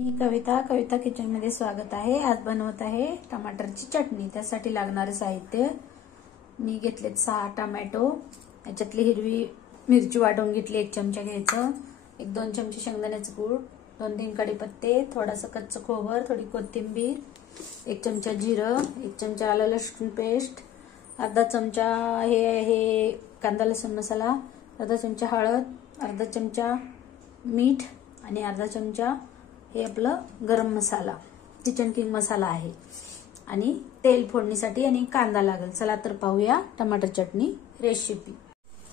मी कविता किचनमध्ये स्वागत आहे। आज बनवत आहे टमाटरची चटणी। त्यासाठी लागणारे साहित्य मी घेतलेत 6 टोमॅटो, याच्यातली हिरवी मिरची वाटून घेतली 1 चमचा घ्यायचं, 1-2 चमचे शेंगदाण्याचे कूट, 2-3 कढीपत्ते, थोडासा कच्चं खोबर, थोडी कोथिंबीर, 1 चमचा जिरं, 1 चमचा आलं लसूण पेस्ट, अर्धा चमचा हे कांदा लसूण मसाला, अर्धा चमचा हळद, अर्धा चमचा मीठ आणि अर्धा चमचा हे आपलं गरम मसाला किचन किंग मसाला आहे आणि तेल फोडणीसाठी आणि कांदा लागेल। चला तर पाहूया टमाटर चटणी रेसिपी।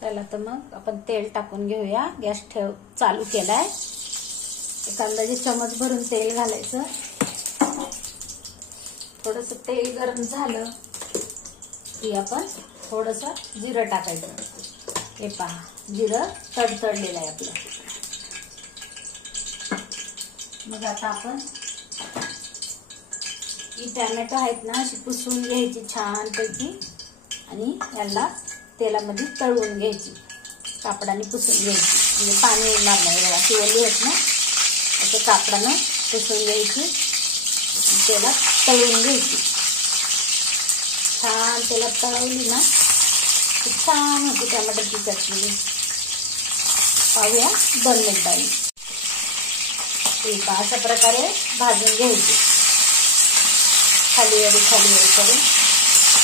चला तर मग आपण तेल टाकून घेऊया। गॅस चालू केलाय। एक अंदाजे चमच भरून तेल घालायचं। थोडंसं तेल गरम झालं की आपण थोडंसं जिरं टाकायचं। हे पहा, जिरं तडतडलेलं आहे आपलं। मग आता आपण ही टोमॅटो आहेत ना अशी पुसून घ्यायची छान पैकी आणि याला तेलामध्ये तळून घ्यायची, कापडाने पुसून घ्यायची, म्हणजे पाणी येणार नाही बघा, शिवली आहेत ना, असं कापडानं पुसून घ्यायची, तेलात तळून घ्यायची। छान तेलात तळवली ना खूप छान होती टमाटरची चटणी। पाहूया 2 मिनिटांनी। अशा प्रकारे भाजून घ्यायचे, खाली वर करून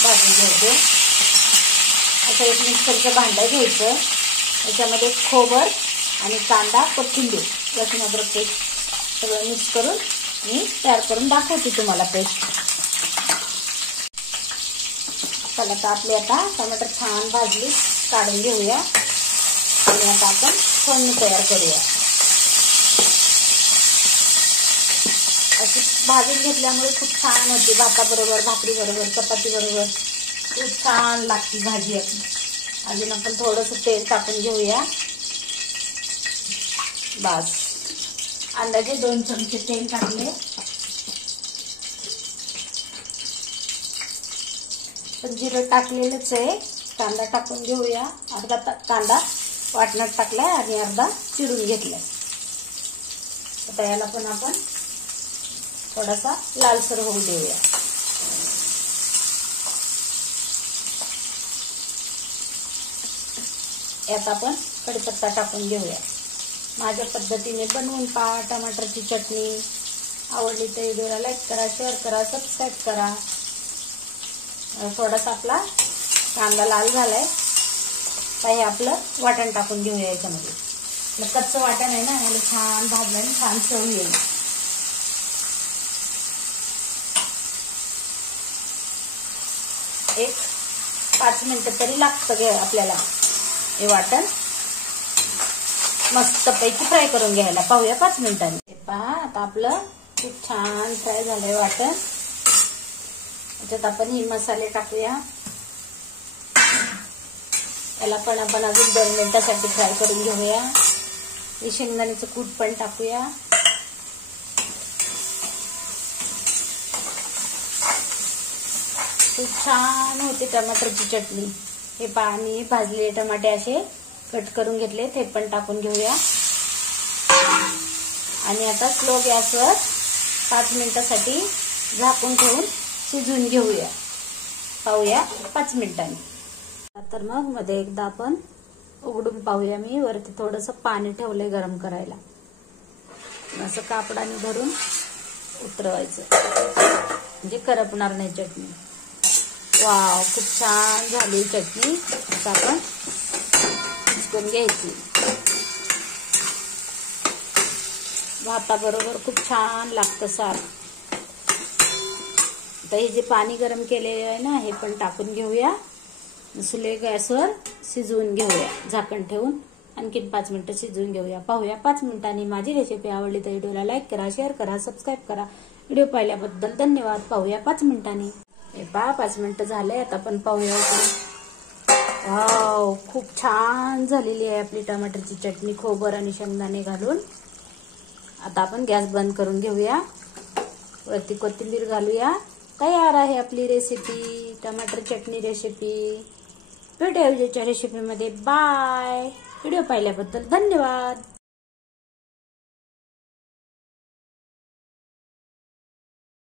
भाजून घ्यायचे। असं एक मिक्सरचं भांडं घ्यायचं, याच्यामध्ये खोबर आणि कांदा, कोथिंबीर, लसूण अद्रक पेस्ट सगळं मिक्स करून मी तयार करून दाखवते तुम्हाला पेस्ट। चला तर आपले आता टमाटर छान भाजली, काढून घेऊया आणि आता आपण फोडणी तयार करूया। अशी भाजून घेतल्यामुळे खूप छान होती, भाताबरोबर, भाकरी बरोबर, चपाती बरोबर खूप छान लागती भाजी आपली। अजून आपण थोडंसं तेल टाकून घेऊया। बस अंदाजे 2 चमचे तेल टाकले। पण जिरं टाकलेलंच आहे। कांदा टाकून घेऊया। अर्धा कांदा वाटणात टाकलाय आणि अर्धा चिरून घेतलाय। आता याला पण आपण थोडासा लालसर होऊ देऊया। यात आपण कढीपत्ता टाकून घेऊया। माझ्या पद्धतीने बनवून पहा टमाटरची चटणी। आवडली तर व्हिडिओला लाईक करा, शेअर करा, सबस्क्राईब करा। थोडासा आपला कांदा लाल झालाय, हे आपलं वाटण टाकून घेऊया याच्यामध्ये। कच्चं वाटण आहे ना, याला छान भाजल्याने छान चव येईल। एक 5 मिनिटं तरी लागतं आपल्याला हे वाटण मस्त पैकी फ्राय करून घ्यायला। पाहूया 5 मिनिटांनी। पहा आता आपलं खूप छान फ्राय झालंय वाटण। याच्यात आपण हे मसाले टाकूया। याला पण आपण अजून 2 मिनिटांसाठी फ्राय करून घेऊया। हे शेंगदाण्याचं कूट पण टाकूया। खूप छान होते टमाटरची चटणी। हे पाणी भाजलेले टमाटे असे कट करून घेतले, ते पण टाकून घेऊया आणि आता स्लो गॅसवर 5 मिनिटांसाठी झाकून ठेवून शिजवून घेऊया। पाहूया 5 मिनिटांनी। तर मग मध्ये एकदा आपण उघडून पाहूया। मी वरती थोडंसं पाणी ठेवलंय गरम करायला, असं कापडाने धरून उतरवायचं म्हणजे करपणार नाही चटणी। वाव, खूप छान झाली चटणी। आता आपण शिजवून घ्यायची। भाताबरोबर खूप छान लागतं सार। आता हे जे पाणी गरम केलेलं आहे ना, हे पण टाकून घेऊया। स्लो गॅसवर शिजवून घेऊया झाकण ठेवून। आणखीन 5 मिनिटं शिजवून घेऊया। पाहूया 5 मिनिटांनी। माझी रेसिपी आवडली तर व्हिडिओला लाईक करा, शेअर करा, सबस्क्राईब करा। व्हिडिओ पाहिल्याबद्दल धन्यवाद। पाहूया 5 मिनिटांनी। हे पहा 5 मिनिटं झाले। आता आपण पाहूया। वाव, खूप छान झालेली आहे आपली टमाटरची चटणी खोबर आणि शेंगदाणे घालून। आता आपण गॅस बंद करून घेऊया, वरती कोथिंबीर घालूया। तयार आहे आपली रेसिपी, टमाटर चटणी रेसिपी। भेटूया उद्याच्या रेसिपीमध्ये। बाय। व्हिडिओ पाहिल्याबद्दल धन्यवाद।